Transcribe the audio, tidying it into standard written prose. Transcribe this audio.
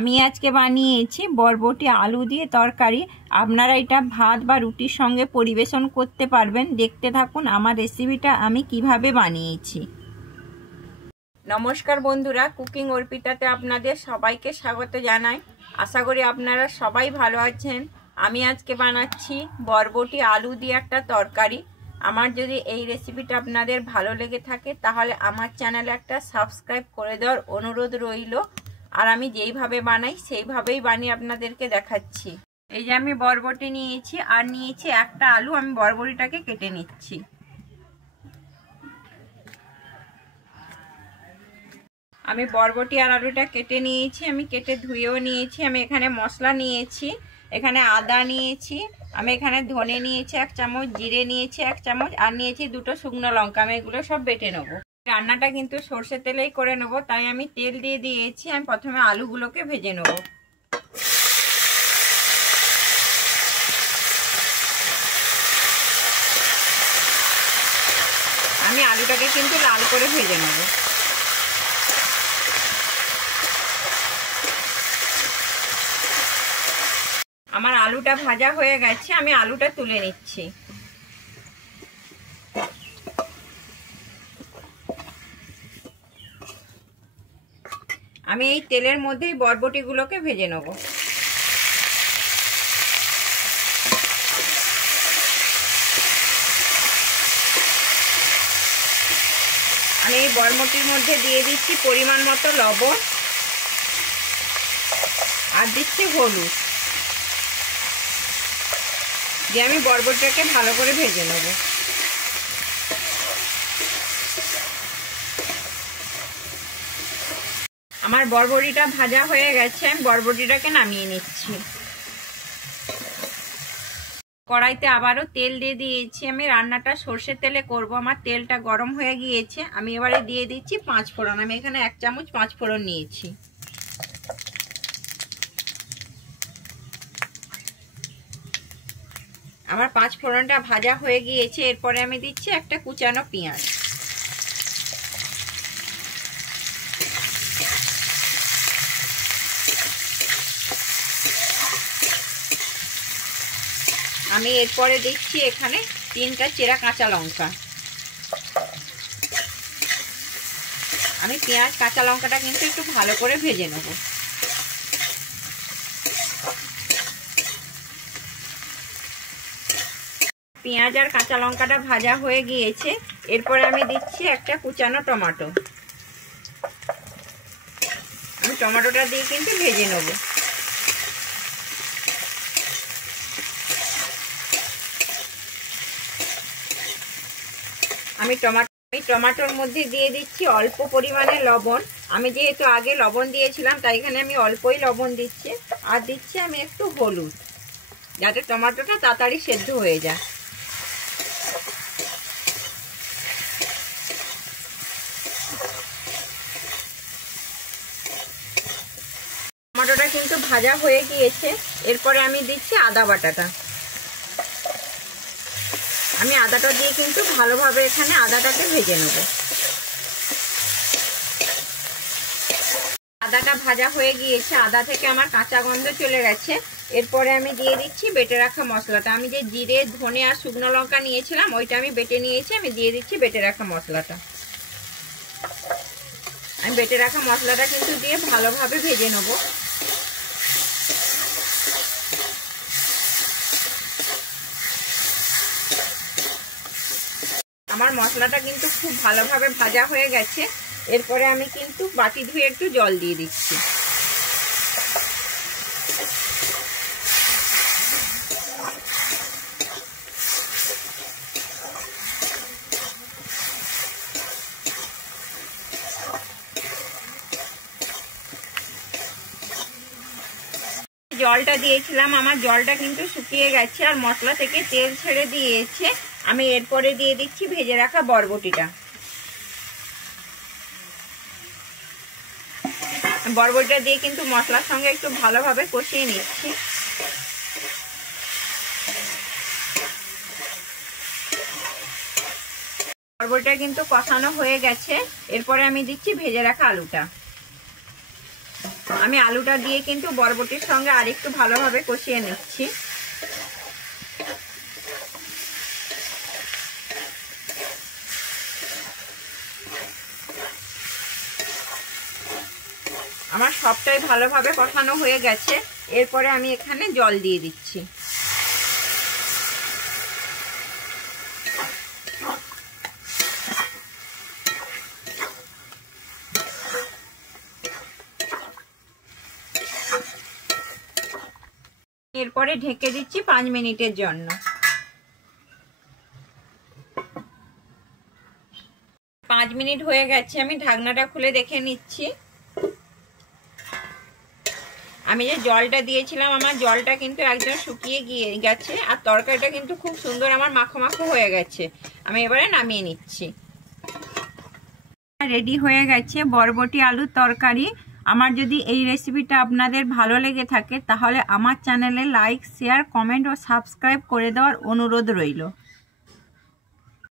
আমি আজকে বানিয়েছি বরবটি আলু দিয়ে তরকারি। আপনারা এটা ভাত বা রুটির সঙ্গে পরিবেশন করতে পারবেন। দেখতে থাকুন আমার রেসিপিটা আমি কিভাবে বানিয়েছি। নমস্কার বন্ধুরা, কুকিং অর্পিতাতে আপনাদের সবাইকে স্বাগত জানাই। আশা করি আপনারা সবাই ভালো আছেন। আমি আজকে বানাচ্ছি বরবটি আলু দিয়ে একটা তরকারি। আমার যদি এই রেসিপিটা আপনাদের ভালো লেগে থাকে তাহলে আমার চ্যানেলে একটা সাবস্ক্রাইব করে দেওয়ার অনুরোধ রইল। আর আমি যেইভাবে বানাই সেইভাবেই বানিয়ে আপনাদেরকে দেখাচ্ছি। এই যে আমি বরবটি নিয়েছি আর নিয়েছি একটা আলু। আমি বরবটিটাকে কেটে নিচ্ছি। আমি বরবটি আর আলুটা কেটে নিয়েছি, আমি কেটে ধুয়েও নিয়েছি। আমি এখানে মশলা নিয়েছি, এখানে আদা নিয়েছি, আমি এখানে ধনে নিয়েছি 1 চামচ, জিরে নিয়েছি 1 চামচ, আর নিয়েছি 2টো শুকনো লঙ্কা। আমি এগুলো সব বেটে নেবো। রান্নাটা কিন্তু সর্ষের তেলেই করে নেবো, তাই আমি তেল দিয়ে দিয়েছি। আমি প্রথমে আলুগুলোকে ভেজে নেবো। আমি আলুটাকে কিন্তু লাল করে ভেজে নেবো। আমার আলুটা ভাজা হয়ে গেছে, আমি আলুটা তুলে নিচ্ছি। আমি এই তেলের মধ্যেই বরবটিগুলোকে ভেজে নেব। আমি এই বরবটির মধ্যে দিয়ে দিচ্ছি পরিমাণ মতো লবণ আর দিচ্ছি হলুদ দিয়ে আমি বরবটিটাকে ভালো করে ভেজে নেব। আমার বরবটিটা ভাজা হয়ে গেছে, আমি বরবটিটাকে নামিয়ে নিচ্ছি। কড়াইতে আবারও তেল দিয়ে দিয়েছি। আমি রান্নাটা সর্ষের তেলে করব। আমার তেলটা গরম হয়ে গিয়েছে, আমি এবারে দিয়ে দিচ্ছি 5 ফোড়ন। আমি এখানে 1 চামচ 5 ফোড়ন নিয়েছি। আমার 5 ফোড়নটা ভাজা হয়ে গিয়েছে। এরপরে আমি দিচ্ছি একটা কুচানো পেঁয়াজ। আমি এরপরে দিচ্ছি এখানে 3টা চেরা কাঁচা লঙ্কা। আমি পেঁয়াজ কাঁচা লঙ্কাটা কিন্তু একটু ভালো করে ভেজে নেব। পেঁয়াজ আর কাঁচা লঙ্কাটা ভাজা হয়ে গিয়েছে। এরপরে আমি দিচ্ছি একটা কুচানো টমেটো। আমি টমেটোটা দিয়ে কিন্তু ভেজে নেব। আমি টমেটোর মধ্যে দিয়ে দিচ্ছি অল্প পরিমাণে লবণ। আমি যেহেতু আগে লবণ দিয়েছিলাম তাই এখানে আমি অল্পই লবণ দিচ্ছি। আর দিচ্ছি আমি একটু হলুদ, যাতে টমেটোটা তাড়াতাড়ি সেদ্ধ হয়ে যায়। টমেটোটা কিন্তু ভাজা হয়ে গিয়েছে। এরপরে আমি দিচ্ছি আদা বাটাটা। আমি আদাটা দিয়ে কিন্তু ভালোভাবে এখানে আদাটাকে ভেজে নেব। আদাটা ভাজা হয়ে গিয়েছে, আদা থেকে আমার কাঁচা গন্ধ চলে গেছে। এরপরে আমি দিয়ে দিচ্ছি বেটে রাখা মশলাটা। আমি যে জিরে, ধনে আর শুকনো লঙ্কা নিয়েছিলাম ওইটা আমি বেটে নিয়েছি। আমি দিয়ে দিচ্ছি বেটে রাখা মশলাটা। আমি বেটে রাখা মশলাটা কিন্তু দিয়ে ভালোভাবে ভেজে নেব। আমার মশলাটা কিন্তু খুব ভালোভাবে ভাজা হয়ে গেছে। এরপরে আমি কিন্তু বাটি ধুয়ে একটু জল দিয়ে দিচ্ছি। জলটা দিয়েছিলাম, আমার জলটা কিন্তু শুকিয়ে গেছে আর মশলা থেকে তেল ছেড়ে দিয়েছে। আমি এরপরে দিয়ে দিচ্ছি ভেজে রাখা বরবটিটা। বরবটিটা দিয়ে কিন্তু মশলার সঙ্গে একটু ভালোভাবে কষিয়ে নিচ্ছি। বরবটিটা কিন্তু কষানো হয়ে গেছে। এরপরে আমি দিচ্ছি ভেজে রাখা আলুটা। আমি আলুটা দিয়ে কিন্তু বরবটির সঙ্গে আরেকটু ভালোভাবে কষিয়ে নিচ্ছি। আমার সবটাই ভালোভাবে কষানো হয়ে গেছে। এরপরে আমি এখানে জল দিয়ে দিচ্ছি। এরপরে ঢেকে দিচ্ছি 5 মিনিটের জন্য। 5 মিনিট হয়ে গেছে, আমি ঢাকনাটা খুলে দেখে নিচ্ছি। আমি যে জলটা দিয়েছিলাম, আমার জলটা কিন্তু একদম শুকিয়ে গেছে, আর তরকারিটা কিন্তু খুব সুন্দর আমার মাখো মাখো হয়ে গেছে। আমি এবারে নামিয়ে নিচ্ছি। রেডি হয়ে গেছে বরবটি আলুর তরকারি। আমার যদি এই রেসিপিটা আপনাদের ভালো লেগে থাকে তাহলে আমার চ্যানেলে লাইক, শেয়ার, কমেন্ট ও সাবস্ক্রাইব করে দেওয়ার অনুরোধ রইল।